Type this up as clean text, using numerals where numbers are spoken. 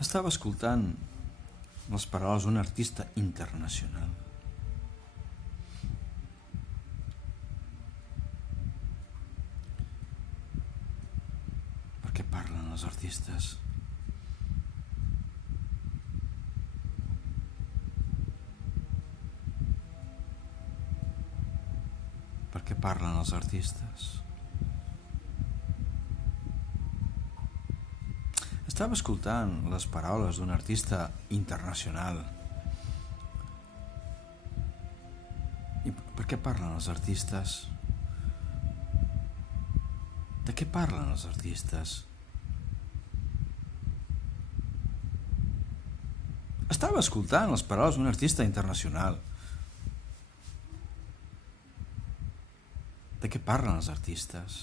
Estava escoltant les paraules d'un artista internacional. Per què parlen els artistes? Per què parlen els artistes? Estava escoltant les paraules d'un artista internacional. I per què parlen els artistes? De què parlen els artistes? Estava escoltant les paraules d'un artista internacional. De què parlen els artistes?